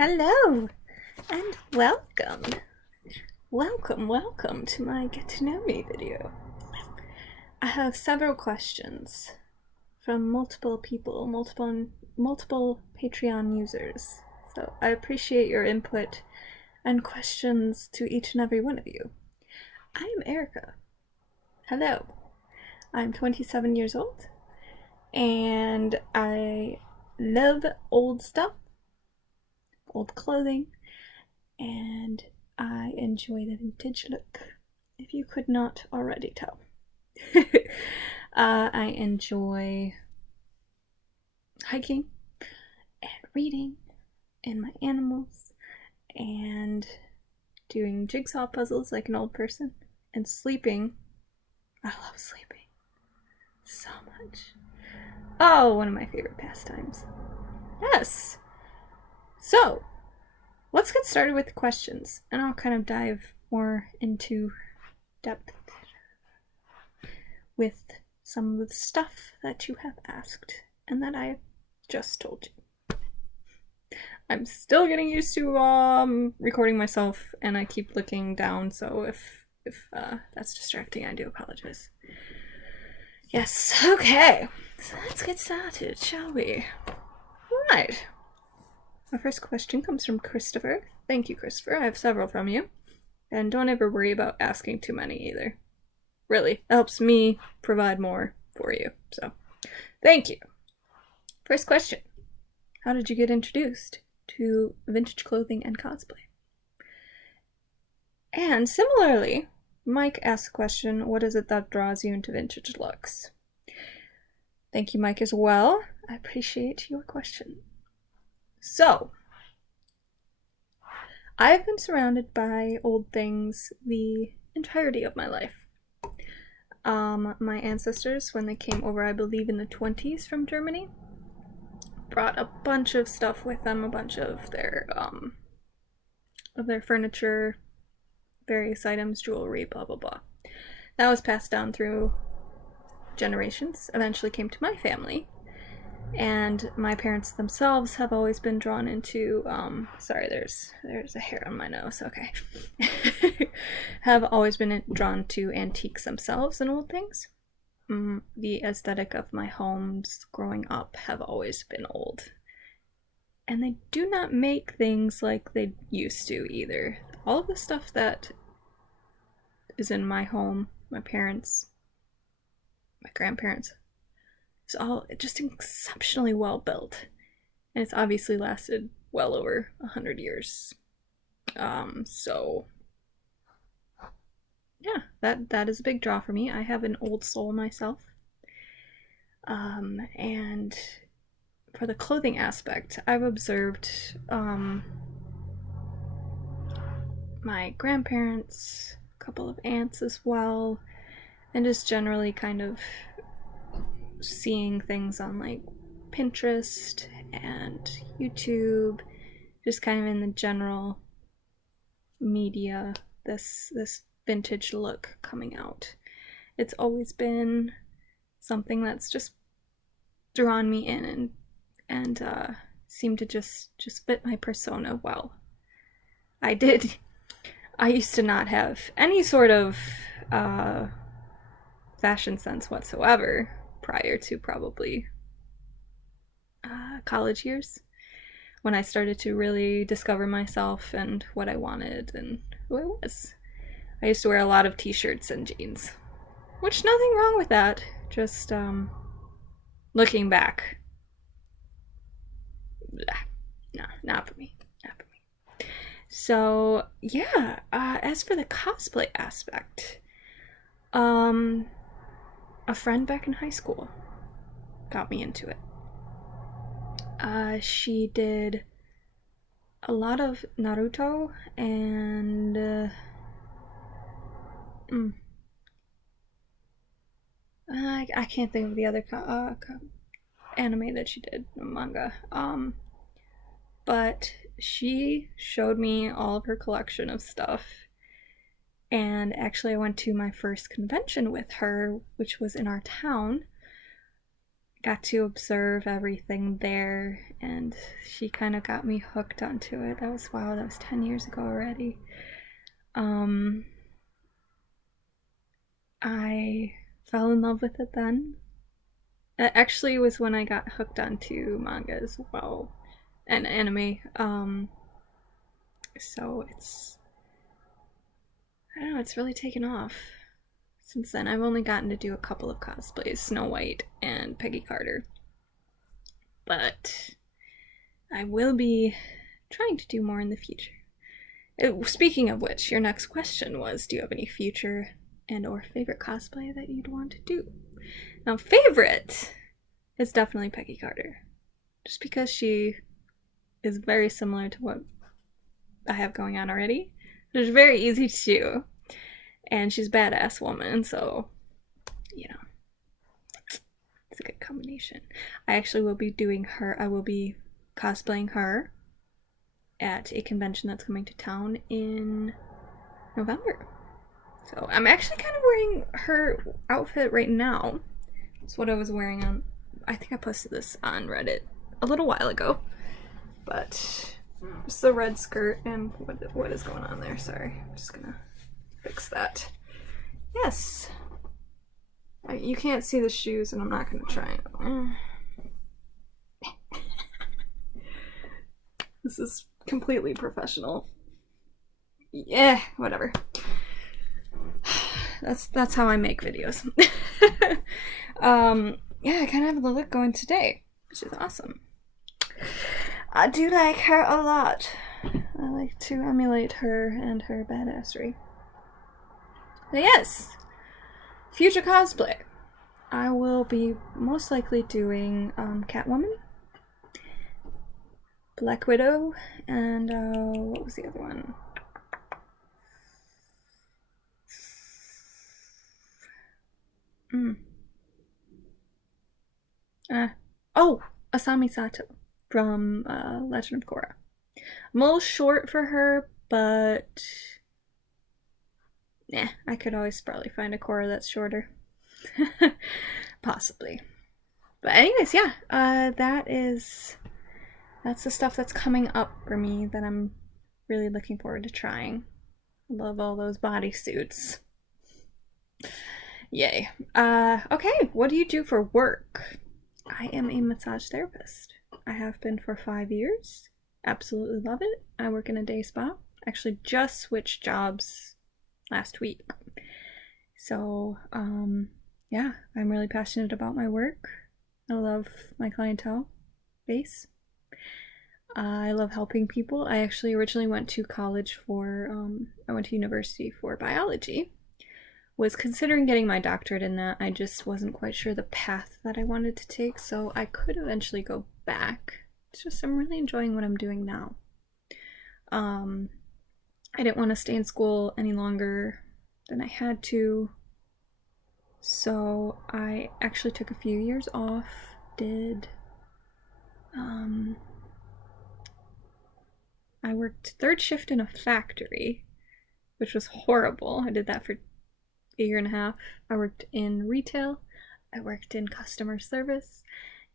Hello and welcome. Welcome to my Get to Know Me video. I have several questions from multiple people, multiple Patreon users. So I appreciate your input and questions to each and every one of you. I am Erica. Hello. I'm 27 years old and I love old stuff, old clothing, and I enjoy the vintage look, if you could not already tell. I enjoy hiking and reading and my animals and doing jigsaw puzzles like an old person and sleeping. I love sleeping so much. Oh, one of my favorite pastimes. Yes. So, let's get started with the questions, and I'll kind of dive more into depth with some of the stuff that you have asked and that I just told you. I'm still getting used to recording myself, and I keep looking down, so if that's distracting, I do apologize. Yes, okay. So let's get started, shall we? Right. My first question comes from Christopher. Thank you, Christopher. I have several from you. And don't ever worry about asking too many either. Really, it helps me provide more for you. So, thank you. First question. How did you get introduced to vintage clothing and cosplay? And similarly, Mike asked a question, what is it that draws you into vintage looks? Thank you, Mike, as well. I appreciate your question. So, I've been surrounded by old things the entirety of my life. My ancestors, when they came over, I believe in the 20s from Germany, brought a bunch of stuff with them, a bunch of their furniture, various items, jewelry, blah blah blah. That was passed down through generations, eventually came to my family, and my parents themselves have always been drawn into sorry, there's a hair on my nose, okay. Have always been drawn to antiques themselves and old things. The aesthetic of my homes growing up have always been old, and they do not make things like they used to either. All of the stuff that is in my home, my parents, my grandparents, it's all just exceptionally well built, and it's obviously lasted well over 100 years. So yeah, that is a big draw for me. I have an old soul myself. And for the clothing aspect, I've observed my grandparents, a couple of aunts as well, and just generally kind of seeing things on like Pinterest and YouTube, just kind of in the general media, this vintage look coming out. It's always been something that's just drawn me in and seemed to just fit my persona well. I used to not have any sort of fashion sense whatsoever prior to probably college years, when I started to really discover myself and what I wanted and who I was. I used to wear a lot of t-shirts and jeans, which nothing wrong with that, just looking back, no, not for me. So yeah, as for the cosplay aspect, a friend back in high school got me into it. She did a lot of Naruto and I can't think of the other anime that she did, manga. But she showed me all of her collection of stuff, and actually I went to my first convention with her, which was in our town, got to observe everything there, and she kind of got me hooked onto it. That was, wow, that was 10 years ago already. I fell in love with it then. It actually was when I got hooked onto manga as well, and anime. So I don't know, it's really taken off since then. I've only gotten to do a couple of cosplays, Snow White and Peggy Carter. But I will be trying to do more in the future. Speaking of which, your next question was, do you have any future and or favorite cosplay that you'd want to do? Now, favorite is definitely Peggy Carter. Just because she is very similar to what I have going on already. It's very easy to do. And she's a badass woman, so, you know, it's a good combination. I actually will be doing her, I will be cosplaying her at a convention that's coming to town in November. So I'm actually kind of wearing her outfit right now. It's what I was wearing on, I think I posted this on Reddit a little while ago. But it's the red skirt and what is going on there? Sorry, I'm just gonna fix that. Yes. You can't see the shoes and I'm not gonna try it. This is completely professional. Yeah, whatever. That's how I make videos. Yeah, I kind of have the look going today, which is awesome. I do like her a lot. I like to emulate her and her badassery. But yes, future cosplay. I will be most likely doing Catwoman, Black Widow, and what was the other one? Asami Sato from Legend of Korra. I'm a little short for her, but I could always probably find a Korra that's shorter. Possibly. But anyways, yeah, that's the stuff that's coming up for me that I'm really looking forward to trying. I love all those bodysuits. Yay. Okay, what do you do for work? I am a massage therapist. I have been for 5 years. Absolutely love it. I work in a day spa. Actually just switched jobs last week. So, yeah, I'm really passionate about my work. I love my clientele base. I love helping people. I actually originally went to college for, I went to university for biology. Was considering getting my doctorate in that. I just wasn't quite sure the path that I wanted to take, so I could eventually go back. It's just I'm really enjoying what I'm doing now. I didn't want to stay in school any longer than I had to, so I actually took a few years off, did I worked third shift in a factory, which was horrible. I did that for a year and a half. I worked in retail, I worked in customer service,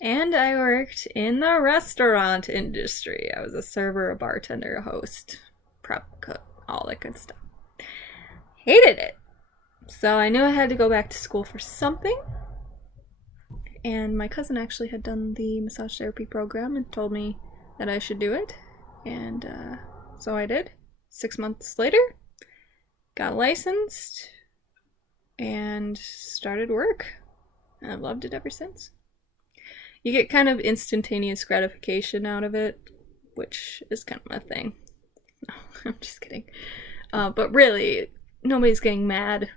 and I worked in the restaurant industry. I was a server, a bartender, a host, prep cook, all that good stuff. Hated it. So I knew I had to go back to school for something. And my cousin actually had done the massage therapy program and told me that I should do it. And so I did. 6 months later, got licensed and started work. And I've loved it ever since. You get kind of instantaneous gratification out of it, which is kind of my thing. No, I'm just kidding. But really, nobody's getting mad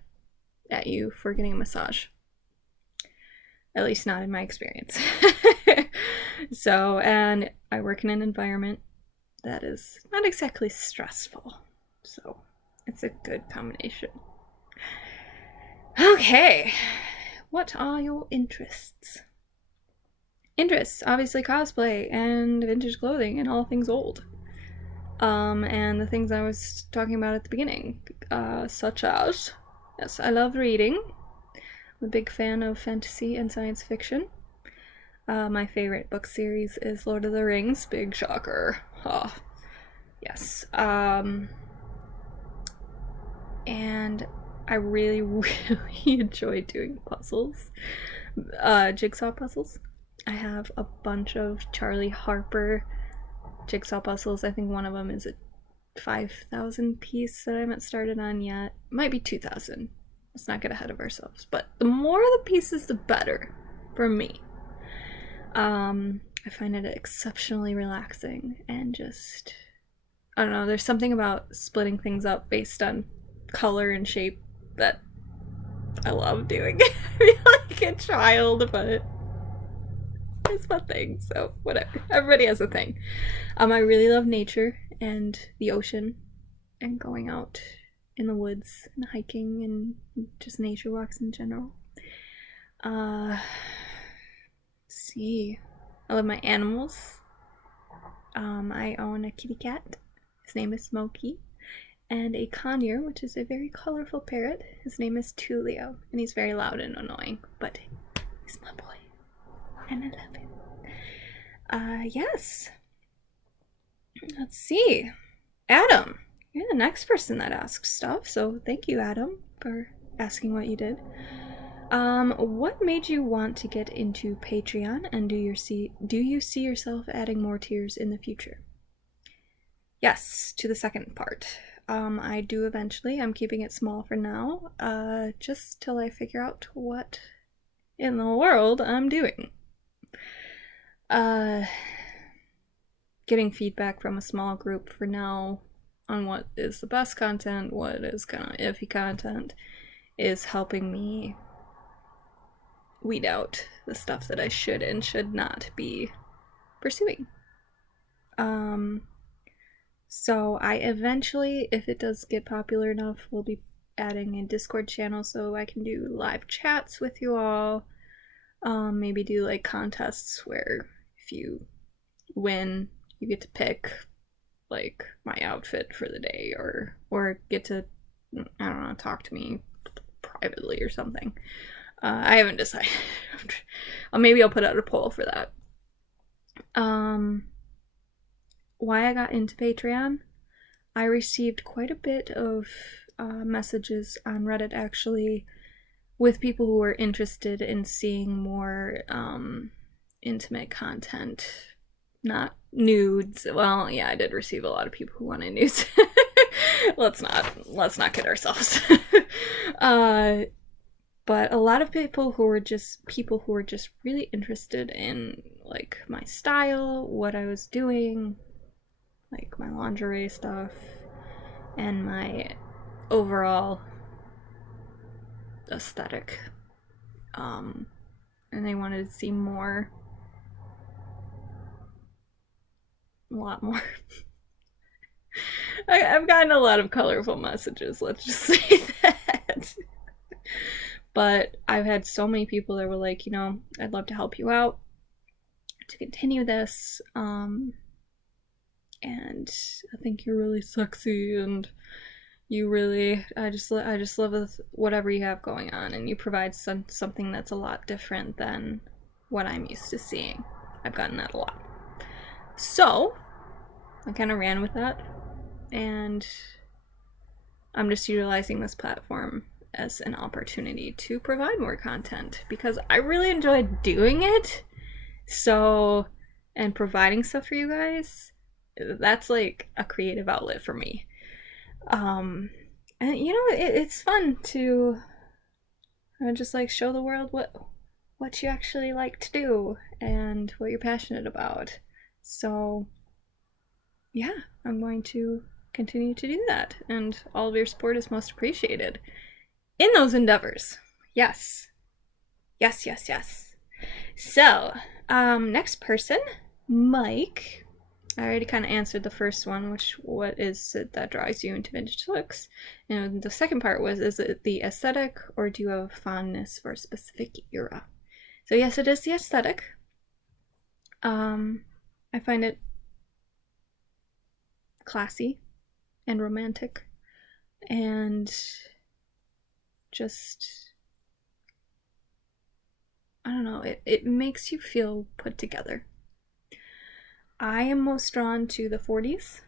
at you for getting a massage. At least not in my experience. So, and I work in an environment that is not exactly stressful. So, it's a good combination. Okay, what are your interests? Interests, obviously cosplay and vintage clothing and all things old. And the things I was talking about at the beginning, such as, yes, I love reading. I'm a big fan of fantasy and science fiction. My favorite book series is Lord of the Rings. Big shocker. Oh, yes. And I really, really enjoy doing puzzles. Jigsaw puzzles. I have a bunch of Charlie Harper jigsaw puzzles. I think one of them is a 5,000 piece that I haven't started on yet. Might be 2,000. Let's not get ahead of ourselves. But the more the pieces, the better for me. I find it exceptionally relaxing and just, I don't know, there's something about splitting things up based on color and shape that I love doing. I feel like a child, but it's my thing, so whatever. Everybody has a thing. I really love nature and the ocean and going out in the woods and hiking and just nature walks in general. Let's see. I love my animals. I own a kitty cat. His name is Smokey. And a conure, which is a very colorful parrot. His name is Tulio, and he's very loud and annoying, but he's my boy, and I love him. Yes. Let's see. Adam, you're the next person that asks stuff, so thank you, Adam, for asking what you did. What made you want to get into Patreon, and do you see yourself adding more tiers in the future? Yes, to the second part. I do eventually. I'm keeping it small for now, just till I figure out what in the world I'm doing. Getting feedback from a small group for now on what is the best content, what is kind of iffy content, is helping me weed out the stuff that I should and should not be pursuing. So I eventually, if it does get popular enough, will be adding a Discord channel so I can do live chats with you all. Maybe do like contests where if you win, you get to pick like my outfit for the day, or get to, I don't know, talk to me privately or something. I haven't decided. Maybe I'll put out a poll for that. Why I got into Patreon, I received quite a bit of messages on Reddit actually with people who were interested in seeing more intimate content, not nudes. Well, yeah, I did receive a lot of people who wanted nudes. let's not kid ourselves. But a lot of people who were just really interested in like my style, what I was doing, like my lingerie stuff, and my overall aesthetic. And they wanted to see more. A lot more. I've gotten a lot of colorful messages, let's just say that. But I've had so many people that were like, I'd love to help you out to continue this. And I think you're really sexy, and you really, I just love whatever you have going on, and you provide something that's a lot different than what I'm used to seeing. I've gotten that a lot. So I kind of ran with that, and I'm just utilizing this platform as an opportunity to provide more content because I really enjoy doing it. So, and providing stuff for you guys, that's like a creative outlet for me. And it's fun to just like show the world what you actually like to do and what you're passionate about. So yeah, I'm going to continue to do that, and all of your support is most appreciated in those endeavors. Yes. So, next person, Mike. I already kind of answered the first one, what is it that drives you into vintage looks? And the second part was, is it the aesthetic, or do you have a fondness for a specific era? So yes, it is the aesthetic. I find it classy and romantic, and just I don't know, it makes you feel put together. I am most drawn to the 40s.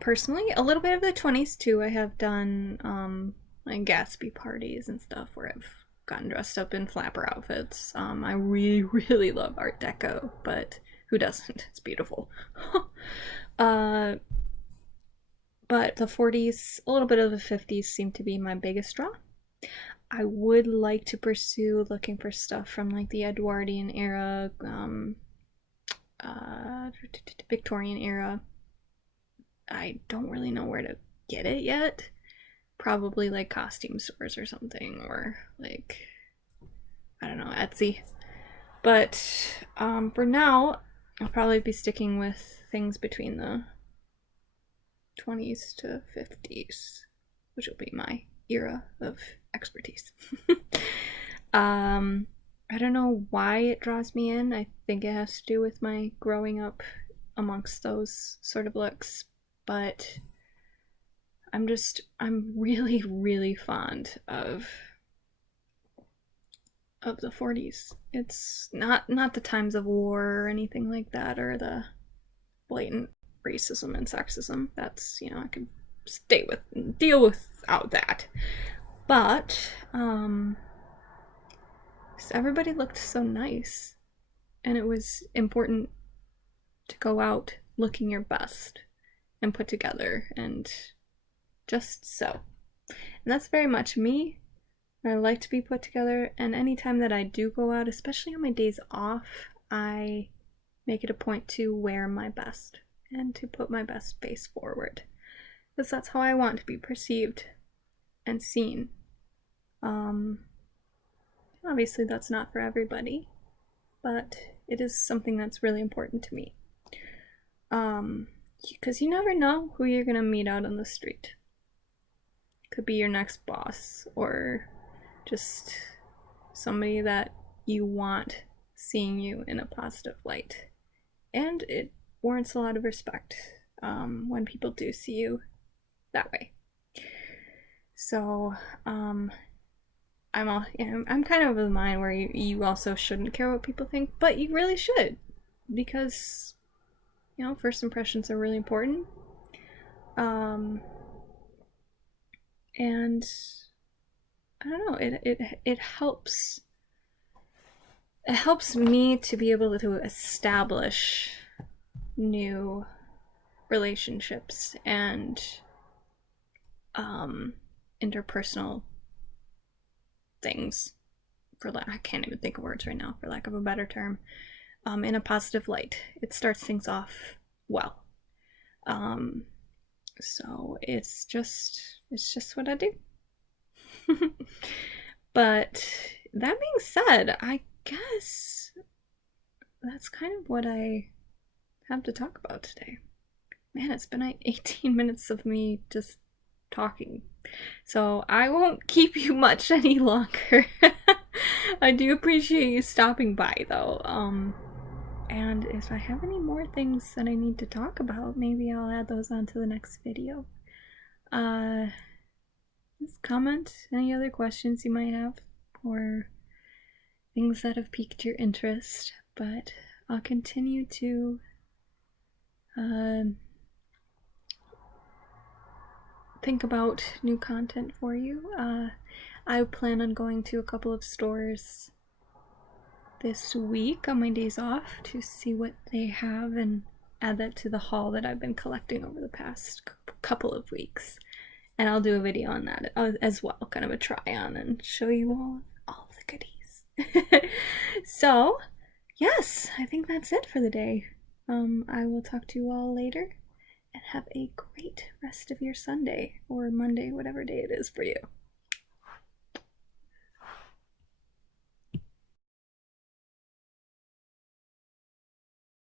Personally, a little bit of the 20s too. I have done like Gatsby parties and stuff where I've gotten dressed up in flapper outfits. I really, really love Art Deco, but who doesn't? It's beautiful. uh, but the 40s, a little bit of the 50s seem to be my biggest draw. I would like to pursue looking for stuff from like the Edwardian era, Victorian era. I don't really know where to get it yet. Probably like costume stores or something, or like, I don't know, Etsy. But for now, I'll probably be sticking with things between the 20s to 50s, which will be my era of expertise. I don't know why it draws me in. I think it has to do with my growing up amongst those sort of looks, but I'm really, really fond of the 40s. It's not the times of war or anything like that, or the blatant racism and sexism. That's, I can deal without that. But everybody looked so nice, and it was important to go out looking your best and put together and just so. And that's very much me. I like to be put together, and anytime that I do go out, especially on my days off, I make it a point to wear my best and to put my best face forward, because that's how I want to be perceived and seen. Obviously that's not for everybody, but it is something that's really important to me. Because you never know who you're gonna meet out on the street. Could be your next boss, or just somebody that you want seeing you in a positive light. And it warrants a lot of respect when people do see you that way. So I'm kind of of the mind where you also shouldn't care what people think, but you really should, because first impressions are really important. And I don't know, it helps me to be able to establish new relationships and interpersonal things, I can't even think of words right now, for lack of a better term, in a positive light. It starts things off well. So it's just what I do. But that being said, I guess that's kind of what I have to talk about today. Man, it's been 18 minutes of me just talking, so I won't keep you much any longer. I do appreciate you stopping by, though. And if I have any more things that I need to talk about, maybe I'll add those onto the next video. Just comment any other questions you might have, or things that have piqued your interest, but I'll continue to think about new content for you. I plan on going to a couple of stores this week on my days off to see what they have and add that to the haul that I've been collecting over the past couple of weeks. And I'll do a video on that as well, kind of a try on, and show you all of the goodies. So, yes, I think that's it for the day. I will talk to you all later, and have a great rest of your Sunday, or Monday, whatever day it is for you.